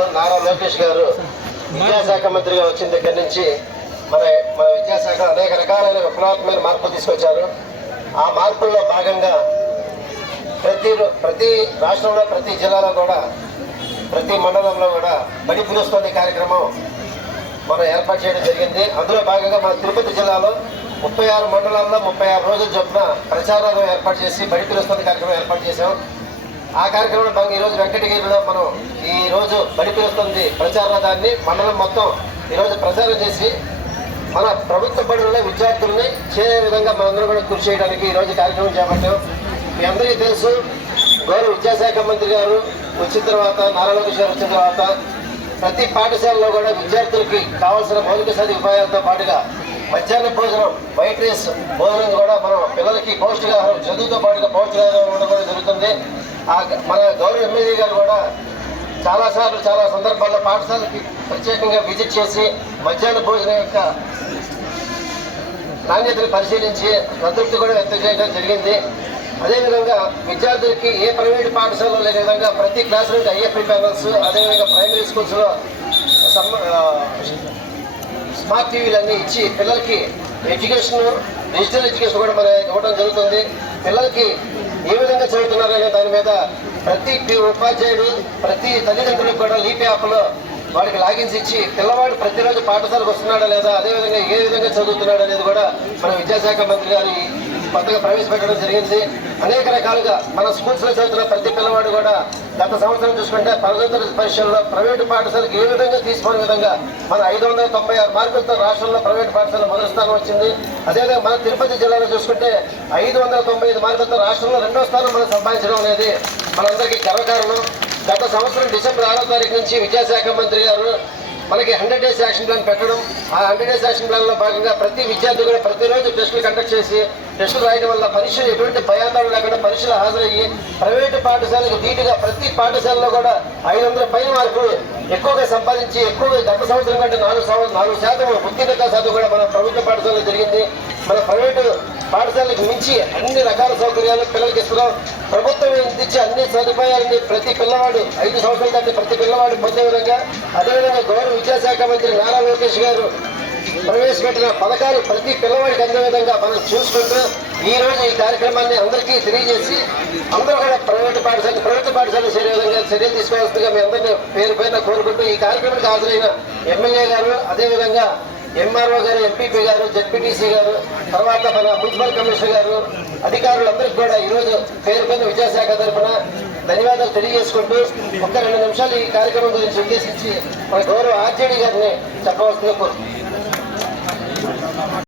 గారు నారా లోకేష్ గారు విద్యాశాఖ మంత్రిగా వచ్చిన దగ్గర నుంచి మన విద్యాశాఖ అనేక రకాలైన విప్లవాత్మకమైన మార్పులు తీసుకొచ్చారు. ఆ మార్పుల్లో భాగంగా ప్రతి రాష్ట్రంలో ప్రతి జిల్లాలో కూడా ప్రతి మండలంలో కూడా బడి పిలుస్తుంది కార్యక్రమం మనం ఏర్పాటు చేయడం జరిగింది. అందులో భాగంగా మన తిరుపతి జిల్లాలో 36 మండలాల్లో 36 రోజుల చొప్పున ప్రచారాలు ఏర్పాటు చేసి బడి పిలుస్తుంది కార్యక్రమం ఏర్పాటు చేశాం. ఆ కార్యక్రమంలో భాగంగా ఈరోజు వెంకటగిరిలో మనం ఈరోజు బడి పిలుస్తుంది ప్రచారాన్ని మండలం మొత్తం ఈరోజు ప్రచారం చేసి మన ప్రభుత్వ బడుల్లో విద్యార్థుల్ని చేరే విధంగా మనందరం కూడా కృషి చేయడానికి ఈరోజు కార్యక్రమం చేపట్టాం. మీ అందరికీ తెలుసు, గౌరవ విద్యాశాఖ మంత్రి గారు వచ్చిన తర్వాత, నారా లోకేష్ గారు వచ్చిన తర్వాత ప్రతి పాఠశాలలో కూడా విద్యార్థులకి కావాల్సిన మౌలిక సదుపాయాలతో పాటుగా మధ్యాహ్న భోజనం, వైట్ రైస్ భోజనం కూడా మనం పిల్లలకి పౌష్టికాహారం, చదువుతో పాటుగా పౌష్టికాహారం ఇవ్వడం కూడా జరుగుతుంది. మన గౌరవ ఎమ్మెల్యే గారు కూడా చాలాసార్లు చాలా సందర్భాల్లో పాఠశాలకి ప్రత్యేకంగా విజిట్ చేసి మధ్యాహ్న భోజనం యొక్క నాణ్యతను పరిశీలించి సంతృప్తి కూడా వ్యక్తం చేయడం జరిగింది. అదేవిధంగా విద్యార్థులకి ఏ ప్రైవేటు పాఠశాలలో లేని విధంగా ప్రతి క్లాస్ నుండి ఐఎఫ్ఈ ప్యానల్స్, అదేవిధంగా ప్రైమరీ స్కూల్స్లో స్మార్ట్ టీవీలన్నీ ఇచ్చి పిల్లలకి డిజిటల్ ఎడ్యుకేషన్ కూడా మనం ఇవ్వడం జరుగుతుంది. పిల్లలకి ఏ విధంగా చదువుతున్నారనే దాని మీద ప్రతి ఉపాధ్యాయుడు, ప్రతి తల్లిదండ్రులకు కూడా లీప్ యాప్లో వాడికి లాగిన్స్ ఇచ్చి పిల్లవాడు ప్రతిరోజు పాఠశాలకు వస్తున్నాడా లేదా, అదేవిధంగా ఏ విధంగా చదువుతున్నాడు అనేది కూడా మన విద్యాశాఖ మంత్రి గారి కొత్తగా ప్రవేశపెట్టడం జరిగింది. అనేక రకాలుగా మన స్కూల్స్లో చదువుతున్న ప్రతి పిల్లవాడు కూడా గత సంవత్సరం చూసుకుంటే పదవ పరీక్షల్లో ప్రైవేటు పాఠశాలకు ఏ విధంగా తీసుకునే విధంగా మన 596 మార్కులతో రాష్ట్రంలో ప్రైవేటు పాఠశాల మొదటి స్థానం వచ్చింది. అదేవిధంగా మన తిరుపతి జిల్లాలో చూసుకుంటే 595 మార్కులతో రాష్ట్రంలో 2వ స్థానం మనం సంపాదించడం అనేది మనందరికీ గర్వకారణం. గత సంవత్సరం డిసెంబర్ 6వ తారీఖు నుంచి విద్యాశాఖ మంత్రి గారు మనకి 100 డేస్ యాక్షన్ ప్లాన్ పెట్టడం, ఆ 100 డేస్ యాక్షన్ ప్లాన్లో భాగంగా ప్రతి విద్యార్థి కూడా ప్రతిరోజు టెస్టులు కండక్ట్ చేసి టెస్టులు రాయడం వల్ల పరీక్షలు ఎటువంటి భయాందోళన లేకుండా పరీక్షలు హాజరయ్యి ప్రైవేటు పాఠశాలకు ధీటుగా ప్రతి పాఠశాలలో కూడా 500 పైన మార్కులు ఎక్కువగా సంపాదించి గత సంవత్సరం కంటే 4% ఉత్తీర్ణత శాతం కూడా మన ప్రభుత్వ పాఠశాలలో జరిగింది. మన ప్రైవేటు పాఠశాలకు మించి అన్ని రకాల సౌకర్యాలు పిల్లలకి ఇస్తున్నాం. ప్రభుత్వం ఇచ్చే అన్ని సదుపాయాలని ప్రతి పిల్లవాడు 5 సంవత్సరాల కంటే ప్రతి పిల్లవాడు పొందే విధంగా, అదేవిధంగా గౌరవ విద్యాశాఖ మంత్రి నారా లోకేష్ గారు ప్రవేశపెట్టిన పథకాలు ప్రతి పిల్లవాడికి అందే విధంగా మనం చూసుకుంటూ ఈ రోజు ఈ కార్యక్రమాన్ని అందరికీ తెలియజేసి అందరూ కూడా ప్రభుత్వ పాఠశాల చేరే విధంగా చర్యలు తీసుకోవాల్సిందిగా మీ అందరినీ పేరు పేరున కోరుకుంటూ ఈ కార్యక్రమానికి హాజరైన ఎమ్మెల్యే గారు, అదేవిధంగా ఎంఆర్ఓ గారు, ఎంపీపీ గారు, జెడ్పీటీసీ గారు, తర్వాత మన మున్సిపల్ కమిషనర్ గారు, అధికారులందరికీ కూడా ఈరోజు పేరు పైన విద్యాశాఖ తరఫున ధన్యవాదాలు తెలియజేసుకుంటూ 1-2 నిమిషాలు ఈ కార్యక్రమం గురించి ఉద్దేశించి మన గౌరవ ఆర్జేడీ గారిని చెప్పవలసిందిగా కోరుతున్నాను.